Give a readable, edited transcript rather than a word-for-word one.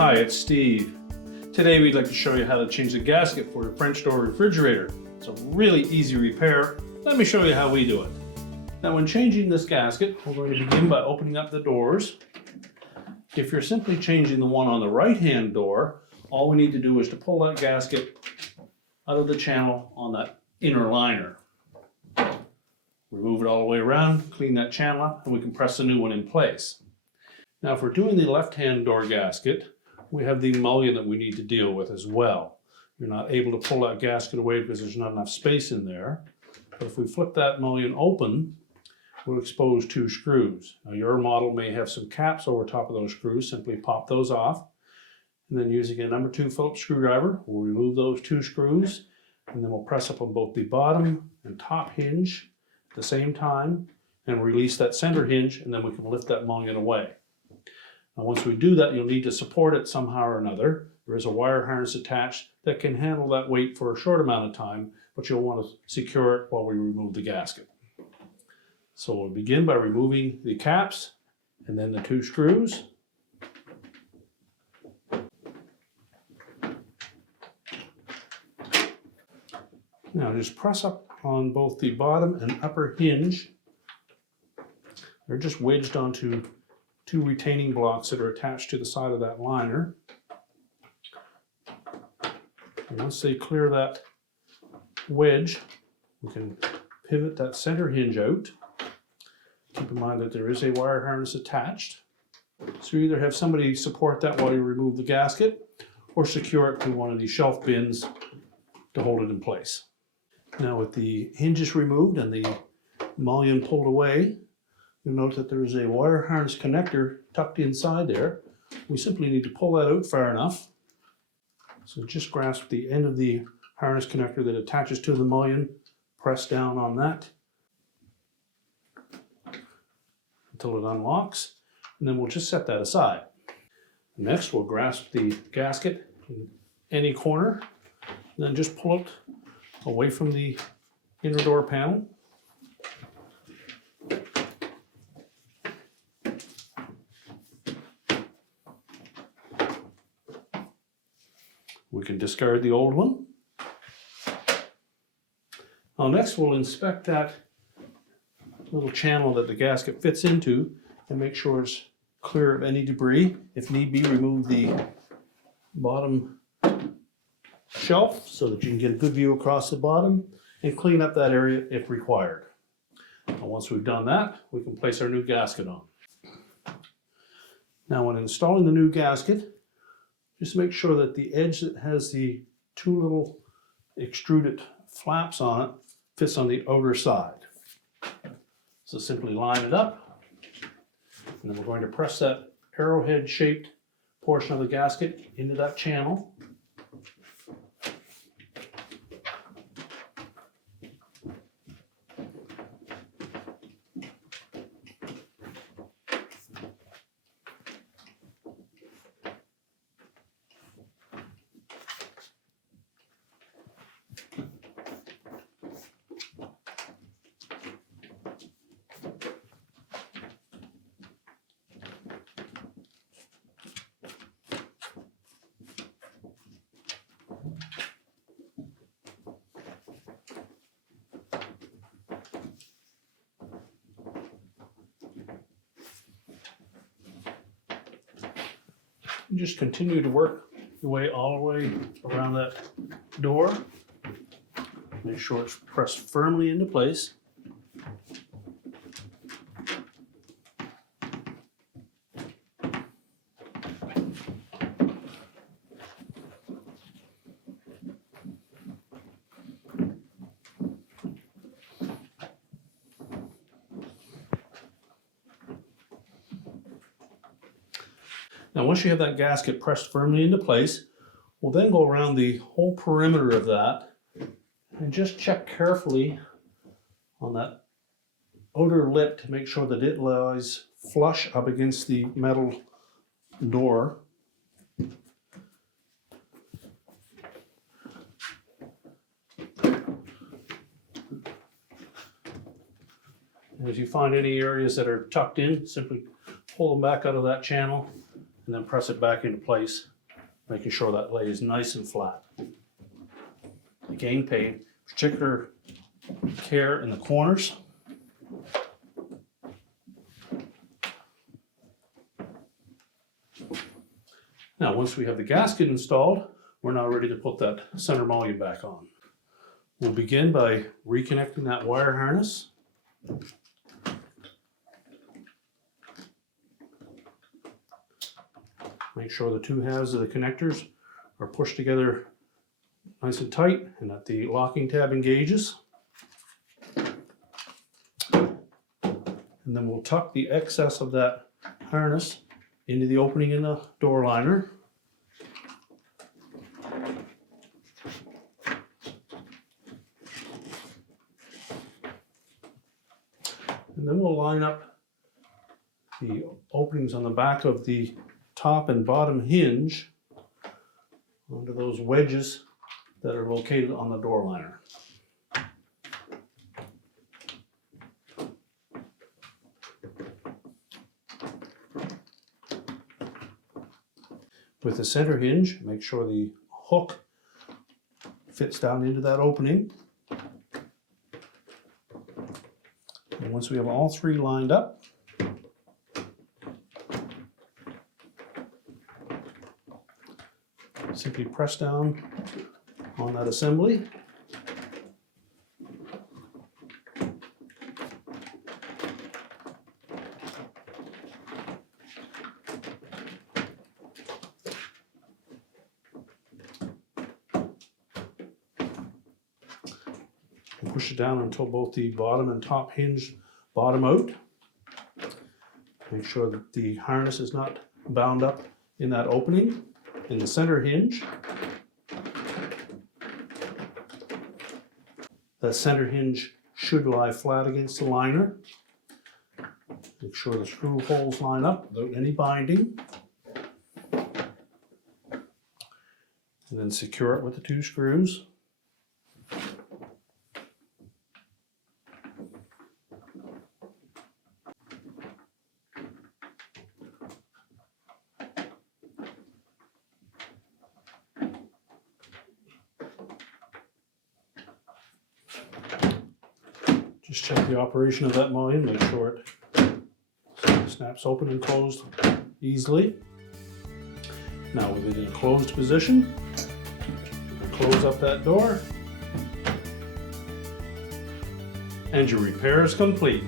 Hi, it's Steve. Today we'd like to show you how to change the gasket for your French door refrigerator. It's a really easy repair. Let me show you how we do it. Now when changing this gasket, we're going to begin by opening up the doors. If you're simply changing the one on the right-hand door, all we need to do is to pull that gasket out of the channel on that inner liner. Remove it all the way around, clean that channel up, and we can press the new one in place. Now if we're doing the left-hand door gasket, we have the mullion that we need to deal with as well. You're not able to pull that gasket away because there's not enough space in there. But if we flip that mullion open, we'll expose two screws. Now your model may have some caps over top of those screws. Simply pop those off. And then using a number 2 Phillips screwdriver, we'll remove those 2 screws. And then we'll press up on both the bottom and top hinge at the same time and release that center hinge, and then we can lift that mullion away. Now once we do that, you'll need to support it somehow or another. There is a wire harness attached that can handle that weight for a short amount of time, but you'll want to secure it while we remove the gasket. So we'll begin by removing the caps and then the 2 screws. Now just press up on both the bottom and upper hinge. They're just wedged onto 2 retaining blocks that are attached to the side of that liner. And once they clear that wedge, we can pivot that center hinge out. Keep in mind that there is a wire harness attached. So you either have somebody support that while you remove the gasket, or secure it to one of these shelf bins to hold it in place. Now with the hinges removed and the mullion pulled away, you'll note that there is a wire harness connector tucked inside there. We simply need to pull that out far enough. So just grasp the end of the harness connector that attaches to the mullion, press down on that until it unlocks, and then we'll just set that aside. Next, we'll grasp the gasket in any corner, and then just pull it away from the inner door panel. We can discard the old one. Now next we'll inspect that little channel that the gasket fits into and make sure it's clear of any debris. If need be, remove the bottom shelf so that you can get a good view across the bottom and clean up that area if required. And once we've done that, we can place our new gasket on. Now when installing the new gasket, just make sure that the edge that has the 2 little extruded flaps on it fits on the outer side. So simply line it up, and then we're going to press that arrowhead shaped portion of the gasket into that channel. And just continue to work your way all the way around that door. Make sure it's pressed firmly into place. Now once you have that gasket pressed firmly into place, we'll then go around the whole perimeter of that and just check carefully on that outer lip to make sure that it lies flush up against the metal door. And if you find any areas that are tucked in, simply pull them back out of that channel and then press it back into place, making sure that lays nice and flat. Again, pay particular care in the corners. Now, once we have the gasket installed, we're now ready to put that center mullion back on. We'll begin by reconnecting that wire harness. Make sure the two halves of the connectors are pushed together nice and tight and that the locking tab engages. And then we'll tuck the excess of that harness into the opening in the door liner. And then we'll line up the openings on the back of the top and bottom hinge onto those wedges that are located on the door liner. With the center hinge, make sure the hook fits down into that opening. And once we have all three lined up, simply press down on that assembly. And push it down until both the bottom and top hinge bottom out. Make sure that the harness is not bound up in that opening in the center hinge. That center hinge should lie flat against the liner. Make sure the screw holes line up without any binding. And then secure it with the two screws. Just check the operation of that mullion, make sure it snaps open and closed easily. Now with it in a closed position, close up that door, and your repair is complete.